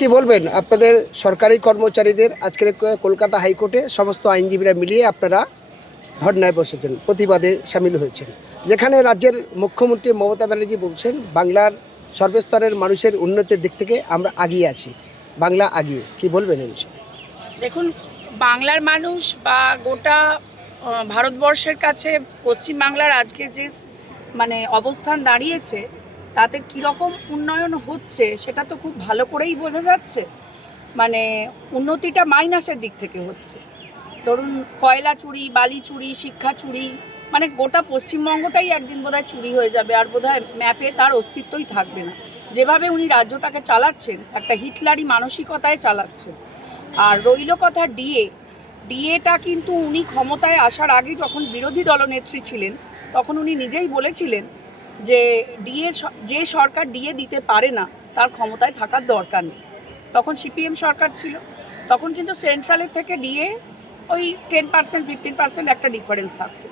কি বলবেন আপনাদের সরকারি কর্মচারীদের আজকের কলকাতা হাইকোর্টে সমস্ত আইনজীবীরা মিলিয়ে আপনারা ধর্নায় বসেছেন, প্রতিবাদে সামিল হয়েছেন, যেখানে রাজ্যের মুখ্যমন্ত্রী মমতা ব্যানার্জি বলছেন বাংলার সর্বস্তরের মানুষের উন্নতির দিক থেকে আমরা আগিয়ে আছি, বাংলা আগিয়ে। কি বলবেন এই বিষয়ে? দেখুন, বাংলার মানুষ বা গোটা ভারতবর্ষের কাছে পশ্চিমবাংলার আজকে যে অবস্থান দাঁড়িয়েছে, তাতে কীরকম উন্নয়ন হচ্ছে সেটা তো খুব ভালো করেই বোঝা যাচ্ছে। উন্নতিটা মাইনাসের দিক থেকে হচ্ছে। ধরুন, কয়লা চুরি, বালি চুরি, শিক্ষা চুরি, গোটা পশ্চিমবঙ্গটাই একদিন বোধহয় চুরি হয়ে যাবে, আর বোধহয় ম্যাপে তার অস্তিত্বই থাকবে না। যেভাবে উনি রাজ্যটাকে চালাচ্ছেন, একটা হিটলারি মানসিকতায় চালাচ্ছেন। আর রইল কথা ডিএটা কিন্তু উনি ক্ষমতায় আসার আগে যখন বিরোধী দলনেত্রী ছিলেন, তখন উনি নিজেই বলেছিলেন যে যে সরকার ডিএ দিতে পারে না তার ক্ষমতায় থাকার দরকার নেই। তখন সিপিএম সরকার ছিল, তখন কিন্তু সেন্ট্রালের থেকে ডিএ ওই 10% 15% একটা ডিফারেন্স থাকতো।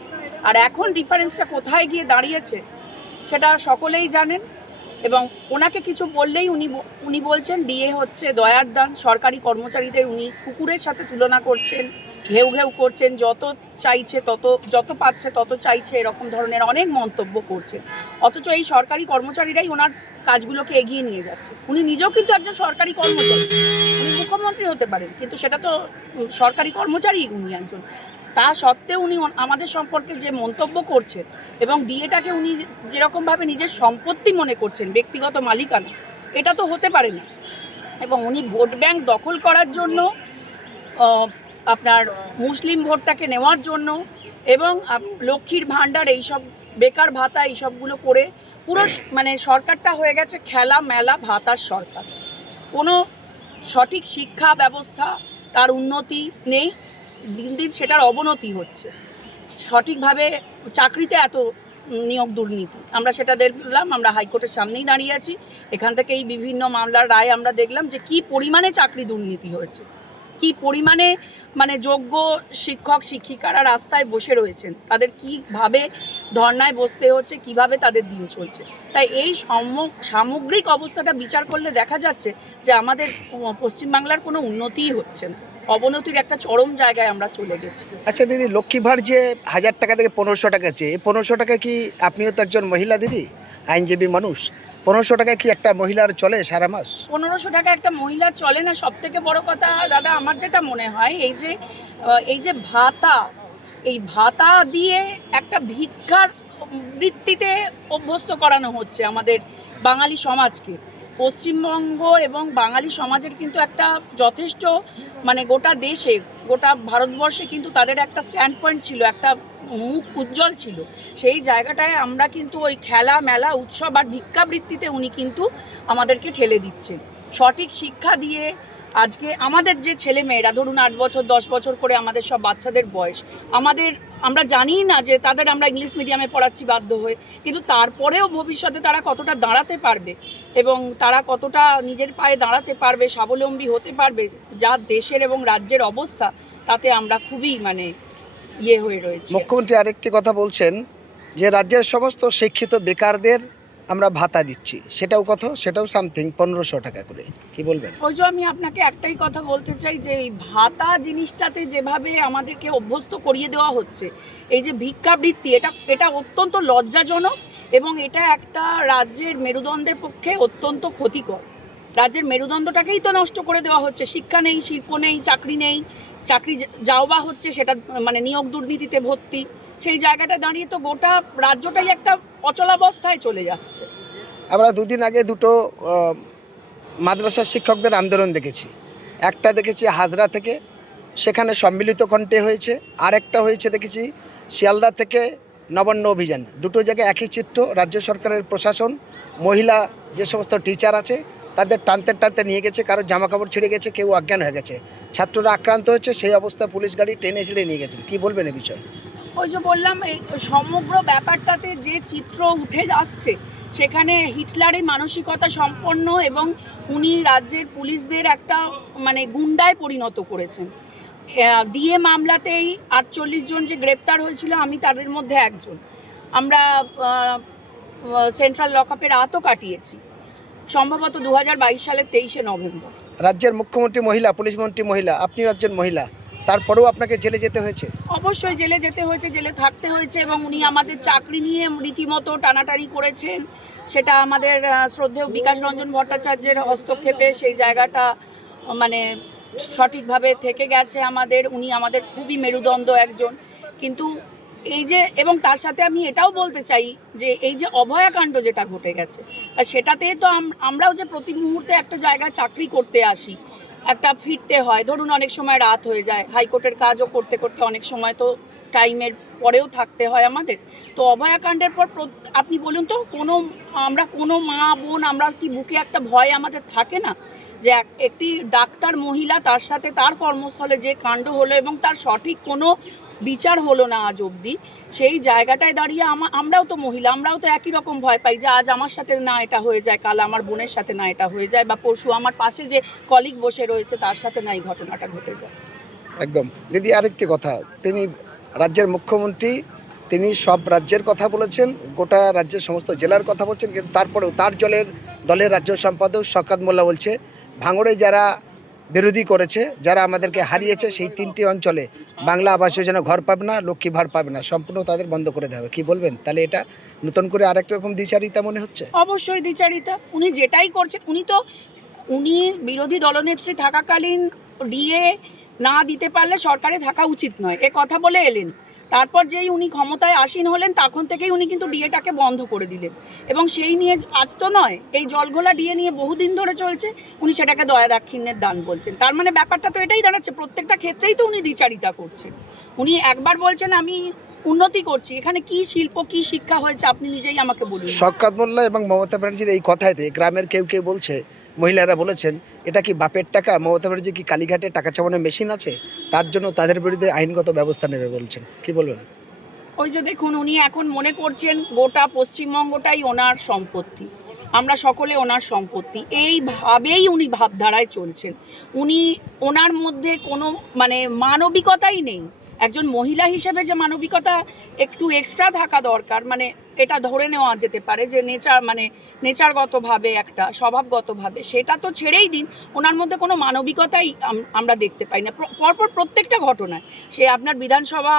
আর এখন ডিফারেন্সটা কোথায় গিয়ে দাঁড়িয়েছে সেটা সকলেই জানেন। এবং ওনাকে কিছু বললেই উনি বলছেন ডিএ হচ্ছে দয়ার দান। সরকারি কর্মচারীদের উনি কুকুরের সাথে তুলনা করছেন, ঘেউ ঘেউ করছেন, যত পাচ্ছে তত চাইছে, এরকম ধরনের অনেক মন্তব্য করছেন। অথচ এই সরকারি কর্মচারীরাই ওনার কাজগুলোকে এগিয়ে নিয়ে যাচ্ছে। উনি নিজেও কিন্তু একজন সরকারি কর্মচারী, উনি মুখ্যমন্ত্রী হতে পারেন, কিন্তু সেটা তো সরকারি কর্মচারী উনি একজন। তা সত্ত্বেও উনি আমাদের সম্পর্কে যে মন্তব্য করছেন, এবং ডিএটাকে উনি যেরকমভাবে নিজের সম্পত্তি মনে করছেন, ব্যক্তিগত মালিকানা, এটা তো হতে পারে না। এবং উনি ভোট ব্যাংক দখল করার জন্য, আপনার মুসলিম ভোটটাকে নেওয়ার জন্য, এবং লক্ষ্মীর ভাণ্ডার, এইসব বেকার ভাতা, এইসবগুলো করে পুরো সরকারটা হয়ে গেছে খেলা মেলা ভাতার সরকার। কোনো সঠিক শিক্ষা ব্যবস্থা, তার উন্নতি নেই, দিন দিন সেটার অবনতি হচ্ছে। সঠিকভাবে চাকরিতে এত নিয়োগ দুর্নীতি, আমরা সেটা দেখলাম। আমরা হাইকোর্টের সামনেই দাঁড়িয়ে আছি, এখান থেকে এই বিভিন্ন মামলার রায় আমরা দেখলাম যে কী পরিমাণে চাকরি দুর্নীতি হয়েছে, কী পরিমাণে যোগ্য শিক্ষক শিক্ষিকারা রাস্তায় বসে রয়েছেন, তাদের কীভাবে ধর্নায় বসতে হচ্ছে, কিভাবে তাদের দিন চলছে। তাই এই সামগ্রিক অবস্থাটা বিচার করলে দেখা যাচ্ছে যে আমাদের পশ্চিমবাংলার কোনো উন্নতিই হচ্ছে না, অবনতির একটা চরম জায়গায় আমরা চলে গেছি। আচ্ছা দিদি, লক্ষ্মী ভার যে 1000 টাকা থেকে 1500 টাকা চেয়ে, 1500 টাকা কি, আপনিও তো একজন মহিলা দিদি, আইনজীবী মানুষ, 1500 টাকা কি একটা মহিলার চলে সারা মাস? 1500 টাকা একটা মহিলার চলে না। সব থেকে বড় কথা দাদা, আমার যেটা মনে হয়, এই যে ভাতা, এই ভাতা দিয়ে একটা ভিক্ষার বৃত্তিতে অভ্যস্ত করানো হচ্ছে আমাদের বাঙালি সমাজকে। পশ্চিমবঙ্গ এবং বাঙালি সমাজের কিন্তু একটা যথেষ্ট গোটা দেশে, গোটা ভারতবর্ষে কিন্তু তাদের একটা স্ট্যান্ড পয়েন্ট ছিল, একটা মুখ উজ্জ্বল ছিল। সেই জায়গাটায় আমরা কিন্তু ওই খেলা মেলা উৎসব আর ভিক্ষাবৃত্তিতে উনি কিন্তু আমাদেরকে ঠেলে দিচ্ছেন। সঠিক শিক্ষা দিয়ে আজকে আমাদের যে ছেলে মেয়েরা, ধরুন 8 বছর 10 বছর করে আমাদের সব বাচ্চাদের বয়স, আমরা জানি না যে তাদের আমরা ইংলিশ মিডিয়ামে পড়াচ্ছি বাধ্য হয়ে, কিন্তু তারপরেও ভবিষ্যতে তারা কতটা দাঁড়াতে পারবে এবং তারা কতটা নিজের পায়ে দাঁড়াতে পারবে, স্বাবলম্বী হতে পারবে, যা দেশের এবং রাজ্যের অবস্থা, তাতে আমরা খুবই হয়ে রয়েছে। মুখ্যমন্ত্রী আরেকটি কথা বলছেন যে রাজ্যের সমস্ত শিক্ষিত বেকারদের আমরা ভাতা দিচ্ছি, সেটাও সামথিং 1500 টাকা করে। কি বলবেন? ওই যে আমি আপনাকে একটাই কথা বলতে চাই যে এই ভাতা জিনিসটাতে যেভাবে আমাদেরকে অভ্যস্ত করিয়ে দেওয়া হচ্ছে, এই যে ভিক্ষাবৃত্তি, এটা অত্যন্ত লজ্জাজনক, এবং এটা একটা রাজ্যের মেরুদণ্ডের পক্ষে অত্যন্ত ক্ষতিকর। রাজ্যের মেরুদণ্ডটাকেই তো নষ্ট করে দেওয়া হচ্ছে। শিক্ষা নেই, শিল্প নেই, চাকরি নেই, চাকরি যাও বা হচ্ছে সেটা নিয়োগ দুর্নীতিতে ভর্তি। সেই জায়গাটা দাঁড়িয়ে তো গোটা রাজ্যটাই একটা অচলাবস্থায় চলে যাচ্ছে। আমরা দুদিন আগে দুটো মাদ্রাসার শিক্ষকদের আন্দোলন দেখেছি। একটা দেখেছি হাজরা থেকে, সেখানে সম্মিলিত কণ্ঠে হয়েছে, আরেকটা হয়েছে দেখেছি শিয়ালদা থেকে নবান্ন অভিযান। দুটো জায়গায় একই চিত্র, রাজ্য সরকারের প্রশাসন মহিলা যে সমস্ত টিচার আছে তাদের টানতে টানতে নিয়ে গেছে, কারোর জামাকাপড় ছিঁড়ে গেছে, কেউ অজ্ঞান হয়ে গেছে, ছাত্ররা আক্রান্ত হচ্ছে, সেই অবস্থা পুলিশ গাড়ি টেনে ছিঁড়ে নিয়ে গেছেন। কী বলবেন এ বিষয়ে? ওই যে বললাম, এই সমগ্র ব্যাপারটাতে যে চিত্র উঠে আসছে, সেখানে হিটলারি মানসিকতা সম্পন্ন, এবং উনি রাজ্যের পুলিশদের একটা গুন্ডায় পরিণত করেছেন। ডিএ মামলাতেই 48 জন যে গ্রেপ্তার হয়েছিল, আমি তাদের মধ্যে একজন। আমরা সেন্ট্রাল লকআপে রাতও কাটিয়েছি, সম্ভবত 2022 সালের 23শে নভেম্বর। রাজ্যের মুখ্যমন্ত্রী মহিলা, পুলিশ মন্ত্রী মহিলা, আপনিও একজন মহিলা, তারপরেও আপনাকে জেলে যেতে হয়েছে। অবশ্যই জেলে যেতে হয়েছে, জেলে থাকতে হয়েছে, এবং উনি আমাদের চাকরি নিয়ে রীতিমতো টানাটানি করেছেন। সেটা আমাদের শ্রদ্ধেয় বিকাশ রঞ্জন ভট্টাচার্যের হস্তক্ষেপে সেই জায়গাটা মানে সঠিকভাবে থেকে গেছে আমাদের। উনি আমাদের খুবই মেরুদণ্ড একজন। কিন্তু এই যে, এবং তার সাথে আমি এটাও বলতে চাই যে এই যে অভয়াকাণ্ড যেটা ঘটে গেছে, তা সেটাতে তো আমরাও যে প্রতি মুহূর্তে একটা জায়গায় চাকরি করতে আসি, একটা ফিরতে হয়, ধরুন অনেক সময় রাত হয়ে যায়, হাইকোর্টের কাজও করতে করতে অনেক সময় তো টাইমের পরেও থাকতে হয় আমাদের। তো অভয়াকাণ্ডের পর আপনি বলুন তো, আমরা কোনো মা বোন, আমরা কি বুকে একটা ভয় আমাদের থাকে না যে একটি ডাক্তার মহিলা, তার সাথে তার কর্মস্থলে যে কাণ্ড হলো এবং তার সঠিক কোনো বিচার হলো না আজ অবধি। সেই জায়গাটায় দাঁড়িয়ে আমরাও তো মহিলা, আমরাও তো একই রকম ভয় পাই যে আজ আমার সাথে না এটা হয়ে যায়, কাল আমার বোনের সাথে না এটা হয়ে যায়, বা পরশু আমার পাশে যে কলিগ বসে রয়েছে তার সাথে না এই ঘটনাটা ঘটে যায়। একদম। দিদি, আরেকটি কথা, তিনি রাজ্যের মুখ্যমন্ত্রী, তিনি সব রাজ্যের কথা বলেছেন, গোটা রাজ্যের সমস্ত জেলার কথা বলছেন, কিন্তু তারপরেও তার দলের রাজ্য সম্পাদক শওকত মোল্লা বলছে ভাঙড়ে যারা বিরোধী করেছে, যারা আমাদেরকে হারিয়েছে, সেই 3টি অঞ্চলে বাংলা আবাস যোজনা ঘর পাবে না, লক্ষ্মী ভাড় পাবে না, সম্পূর্ণ তাদের বন্ধ করে দেওয়া হবে। কী বলবেন? তাহলে এটা নতুন করে আরেক রকম দ্বিচারিতা মনে হচ্ছে। অবশ্যই দ্বিচারিতা। উনি যেটাই করছেন, উনি বিরোধী দলনেত্রী থাকাকালীন ডিএ না দিতে পারলে সরকারে থাকা উচিত নয় এ কথা বলে এলেন। তারপর যেই উনি ক্ষমতায় আসীন হলেন তখন থেকেই উনি কিন্তু ডিএটাকে বন্ধ করে দিলেন, এবং সেই নিয়ে আজ তো নয়, এই জলঘোলা ডিএ নিয়ে বহুদিন ধরে চলছে। উনি সেটাকে দয়া দাক্ষিণ্যের দান বলছেন। তার মানে ব্যাপারটা তো এটাই দাঁড়াচ্ছে, প্রত্যেকটা ক্ষেত্রেই তো উনি দ্বিচারিতা করছেন। উনি একবার বলছেন আমি উন্নতি করছি, এখানে কি শিল্প কি শিক্ষা হয়েছে আপনি নিজেই আমাকে বলুন। শওকত মোল্লা এবং মমতা ব্যানার্জির এই কথাতে গ্রামের কেউ কেউ বলছে, মহিলারা বলেছেন, এটা কি বাপের টাকা? মমতা ব্যানার্জি কি কালীঘাটে টাকা চাপানোর মেশিন আছে? তার জন্য তাদের বিরুদ্ধে আইনগত ব্যবস্থা নেবে বলছেন। কি বলবেন? ওই যে দেখুন, উনি এখন মনে করছেন গোটা পশ্চিমবঙ্গটাই ওনার সম্পত্তি, আমরা সকলে ওনার সম্পত্তি, এইভাবেই উনি ভাবধারায় চলছেন। ওনার মধ্যে কোনো মানবিকতাই নেই। একজন মহিলা হিসেবে যে মানবিকতা একটু এক্সট্রা থাকা দরকার, এটা ধরে নেওয়া যেতে পারে যে নেচারগতভাবে, একটা স্বভাবগতভাবে, সেটা তো ছেড়েই দিন। ওনার মধ্যে কোনো মানবিকতাই আমরা দেখতে পাই না। পরপর প্রত্যেকটা ঘটনায়, সে আপনার বিধানসভা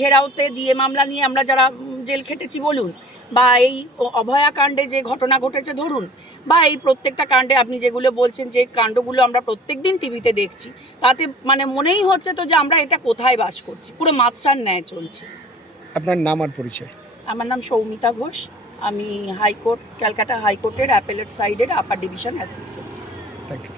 ঘেরাওতে দিয়ে মামলা নিয়ে আমরা যারা জেল খেটেছি বলুন, বা এই অভয়াকাণ্ডে যে ঘটনা ঘটেছে ধরুন, বা এই প্রত্যেকটা কাণ্ডে আপনি যেগুলো বলছেন, যে কাণ্ডগুলো আমরা প্রত্যেক দিন টিভিতে দেখছি, তাতে মনেই হচ্ছে তো যে আমরা এটা কোথায় বাস করছি, পুরো মাতসার ন্যায় চলছে। আপনার নাম আর পরিচয়? আমার নাম সৌমিতা ঘোষ, আমি ক্যালকাটা হাইকোর্টের অ্যাপেলেট সাইডের upper division assistant. Thank you.